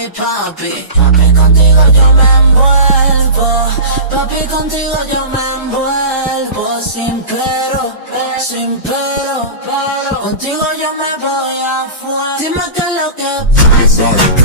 Ay, papi, papi, contigo yo me envuelvo. Papi, contigo yo me envuelvo. Sin pero, sin pero. Contigo yo me voy a fuego. Dime qué es lo que pasa.